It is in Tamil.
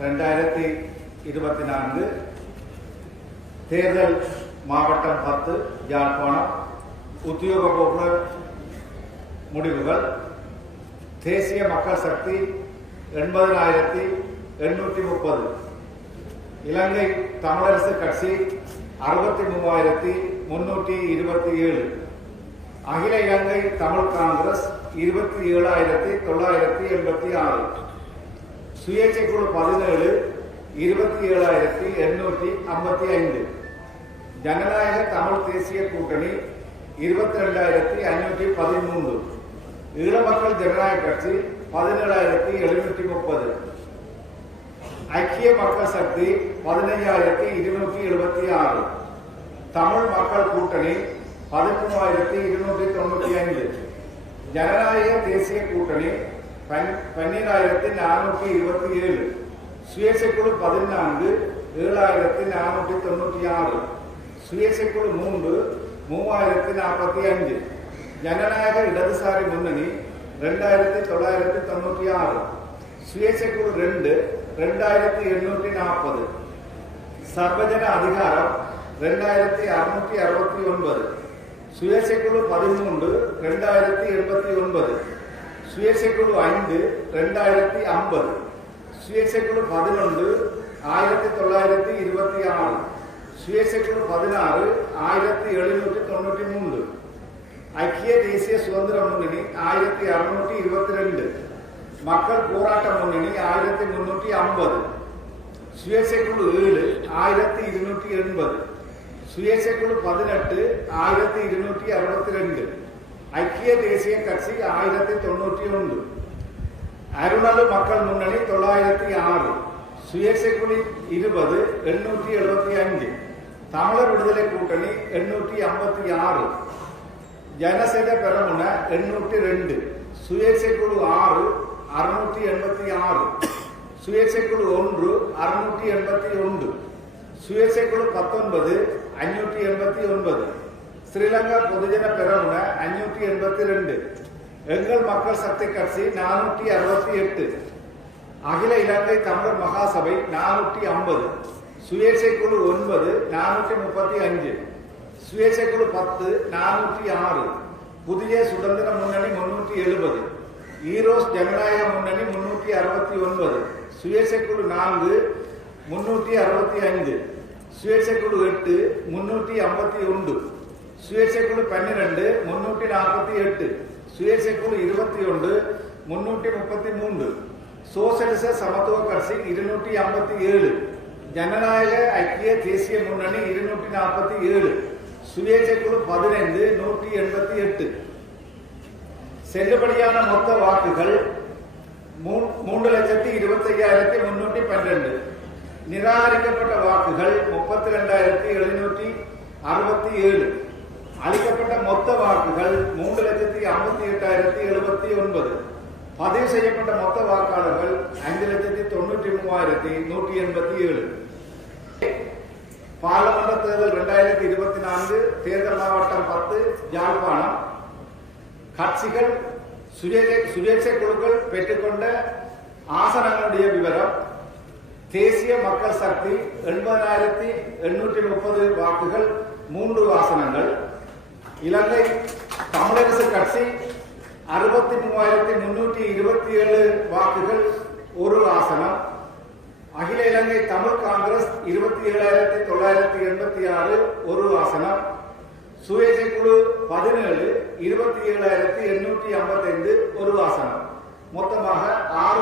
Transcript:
2024 தேர்தல் மாவட்டம் 10 யாழ்ப்பாணம் உத்தியோகபூர்வ முடிவுகள். தேசிய மக்கள் சக்தி 80,830, இலங்கை தமிழரசு கட்சி 63,327, அகில இலங்கை தமிழ் காங்கிரஸ் 27,986, சுயேட்சை குழு 17 27,855, ஜனநாயக தமிழ் தேசிய கூட்டணி 22,513, ஈழ மக்கள் ஜனநாயக கட்சி 17,730, ஐக்கிய மக்கள் சக்தி 15,276, தமிழ் மக்கள் கூட்டணி 13,295, ஜனநாயக தேசிய கூட்டணி 12,427, சுயேட்சை குழு 14 7,496, சுயேட்சை குழு 3 3,045, ஜனநாயக இடதுசாரி முன்னணி 2,996, சுயேட்சை குழு 2 2,840, சர்வஜன அதிகாரம் 2,669, சுயேட்சை குழு 13 2,089, சுயேட்சை குழு 5 2,050, சுயேட்சை குழு 11 1,926, சுயேட்சை குழு 16 1,793, ஐக்கிய தேசிய சுதந்திர முன்னணி 1,622, மக்கள் போராட்ட முன்னணி 1,350, சுயேட்சை குழு 7 1,280, சுயேட்சை குழு 18 1,262, ஐக்கிய தேசிய கட்சி 1,091, அருணலு மக்கள் முன்னணி 906, சுயேட்சை குழு 20 875, தமிழர் விடுதலை கூட்டணி 856, ஜனசேன பெரமுன 802, சுயேட்சை குழு 6 686, சுயேட்சை குழு 1 681, சுயேட்சை குழு 19 589, ஸ்ரீலங்கா பொதுஜன பெரமுன 582, எங்கள் மக்கள் சக்தி கட்சி 468, அகில இலங்கை தமிழர் மகாசபை 450, சுயேட்சை குழு 9 435, சுயேட்சை குழு 10 406, புதிய சுதந்திர முன்னணி 370, ஈரோஸ் ஜனநாயக முன்னணி 369, சுயேட்சை குழு 4 365, சுயேட்சை குழு 8 351, சுயேட்சை குழு 12 348, சுயேட்சை குழு 21 333, சோசலிச சமத்துவ கட்சி 257, ஜனநாயக ஐக்கிய தேசிய முன்னணி 247, சுயேட்சை குழு 15 188. செல்லுபடியான மொத்த வாக்குகள் 3,25,312, நிராகரிக்கப்பட்ட வாக்குகள் 32,767, அளிக்கப்பட்ட மொத்த வாக்குகள் 3,58,079, பதிவு செய்யப்பட்ட மொத்த வாக்காளர்கள் 5,93,187. பாராளுமன்ற தேர்தல் 2024 தேர்தல் மாவட்டம் 10 யாழ்ப்பாணம். கட்சிகள் சுயேட்சை குழுக்கள் பெற்றுக்கொண்ட ஆசனங்களுடைய விவரம்: தேசிய மக்கள் சக்தி 80,830 வாக்குகள் 3 ஆசனங்கள், இலங்கை தமிழரசு கட்சி 63,327 வாக்குகள் 1 ஆசனம், அகில இலங்கை தமிழ் காங்கிரஸ் 27,986 1 ஆசனம், சுயேட்சை குழு 17 27,855 1 ஆசனம், மொத்தமாக 6